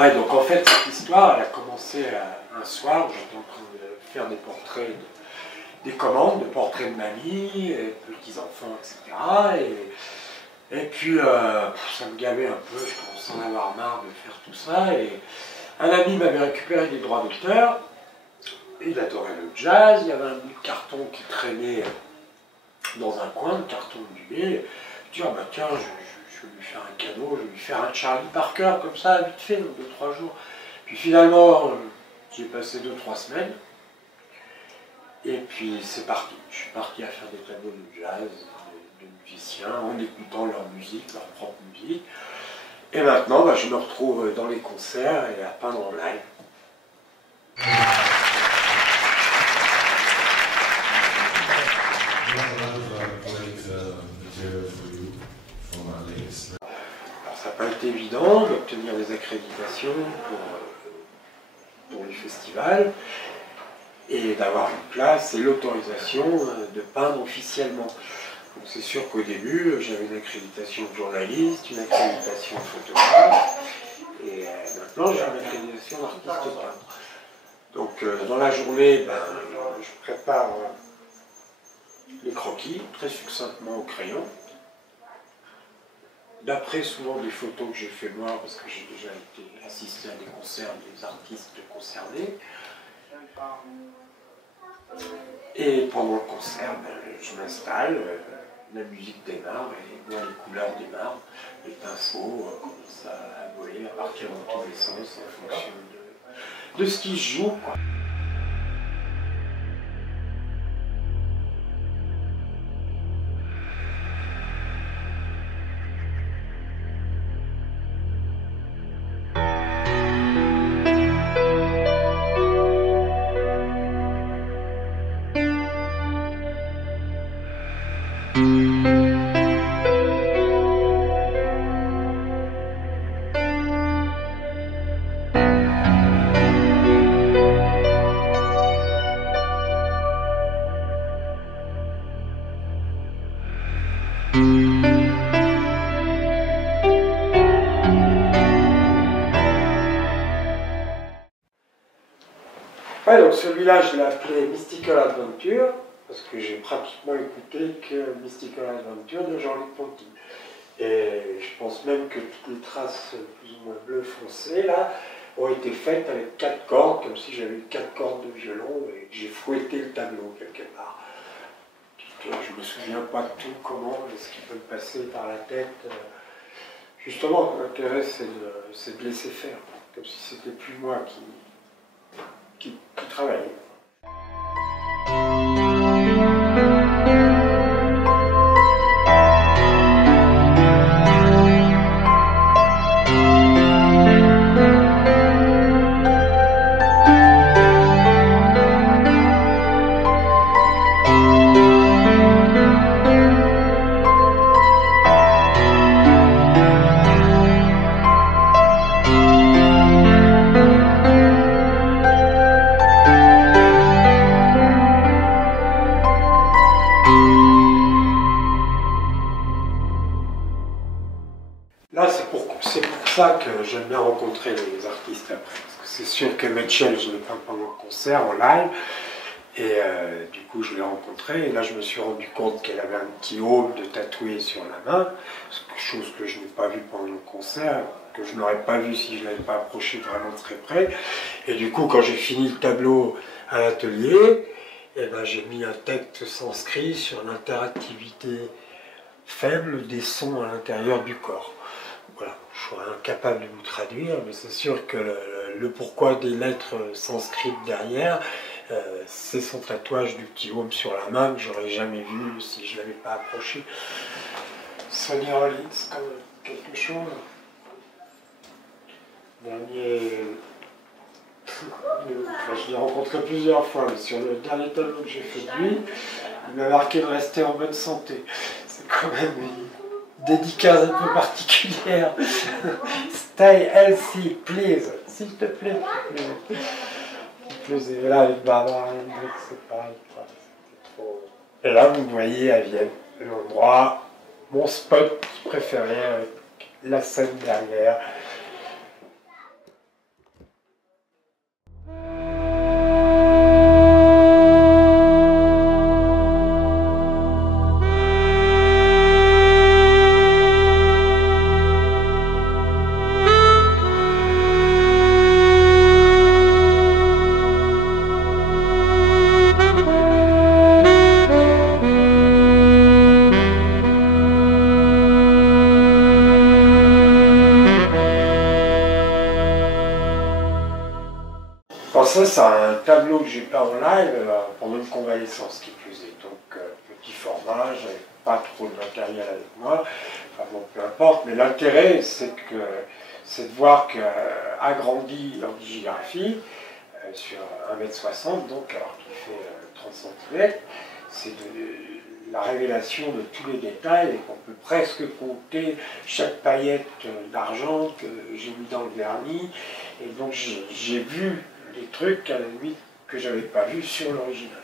Ouais, donc en fait, cette histoire, elle a commencé un soir où j'étais en train de faire des portraits, des commandes de portraits de ma vie, petits-enfants, etc. Et puis, ça me gavait un peu, je commençais à en avoir marre de faire tout ça. Et un ami m'avait récupéré des droits d'auteur. Il adorait le jazz, il y avait un bout de carton qui traînait dans un coin, le carton du nez. Je dis, ah bah tiens, je vais lui faire un cadeau, je vais lui faire un Charlie Parker, comme ça, vite fait, donc 2-3 jours. Puis finalement, j'ai passé 2-3 semaines. Et puis c'est parti. Je suis parti à faire des tableaux de jazz, de musiciens, en écoutant leur musique, leur propre musique. Et maintenant, bah, je me retrouve dans les concerts et à peindre en live. Alors, ça n'a pas été évident d'obtenir des accréditations pour les festivals et d'avoir une place et l'autorisation de peindre officiellement. Donc c'est sûr qu'au début, j'avais une accréditation de journaliste, une accréditation de photographe, et maintenant j'ai une accréditation d'artiste peintre. Donc dans la journée, je prépare les croquis, très succinctement au crayon, d'après souvent des photos que j'ai fait moi, parce que j'ai déjà été assisté à des concerts des artistes concernés. Et pendant le concert, je m'installe, la musique démarre, et moi les couleurs démarrent, les pinceaux commencent à voler, à partir dans tous les sens en fonction de ce qui se joue, quoi. Ouais, donc celui-là, je l'ai appelé Mystical Adventure, parce que j'ai pratiquement écouté que Mystical Adventure de Jean-Luc Ponty. Et je pense même que toutes les traces plus ou moins bleu foncé, là, ont été faites avec 4 cordes, comme si j'avais eu 4 cordes de violon, et que j'ai fouetté le tableau quelque part. Je ne me souviens pas de tout, comment, ce qui peut me passer par la tête. Justement, l'intérêt, c'est de laisser faire, comme si c'était plus moi qui travaillait. Là, c'est pour ça que j'aime bien rencontrer les artistes après. Parce que c'est sûr que Mitchell, je l'ai peint pendant le concert, en live. Et du coup, je l'ai rencontrée. Et là, je me suis rendu compte qu'elle avait un petit home de tatoué sur la main. Chose que je n'ai pas vue pendant le concert, que je n'aurais pas vu si je ne l'avais pas approché vraiment très près. Et du coup, quand j'ai fini le tableau à l'atelier, j'ai mis un texte sanskrit sur l'interactivité faible des sons à l'intérieur du corps. Voilà, je suis incapable de vous traduire, mais c'est sûr que le pourquoi des lettres sanskrites derrière, c'est son tatouage du petit homme sur la main que j'aurais jamais vu si je ne l'avais pas approché. Sonny Rollins, quelque chose. Dernier. Je l'ai rencontré plusieurs fois, mais sur le dernier tableau que j'ai fait de lui, il m'a marqué de rester en bonne santé. C'est quand même une dédicace un peu particulière. Stay healthy, please. S'il te plaît. Et là, avec Barbara Hendricks, c'est pareil. Trop... Et là, vous voyez à Vienne, l'endroit, mon spot préféré, avec la scène derrière. c'est un tableau que j'ai peint en live pendant une convalescence qui plus est. Donc petit format, j'avais pas trop de matériel avec moi, enfin bon, peu importe, mais l'intérêt c'est de voir qu'agrandi en digigraphie, sur 1,60 m, donc alors qu'il fait 30 cm, c'est la révélation de tous les détails et qu'on peut presque compter chaque paillette d'argent que j'ai mis dans le vernis. Et donc j'ai vu des trucs à la limite que j'avais pas vu sur l'original.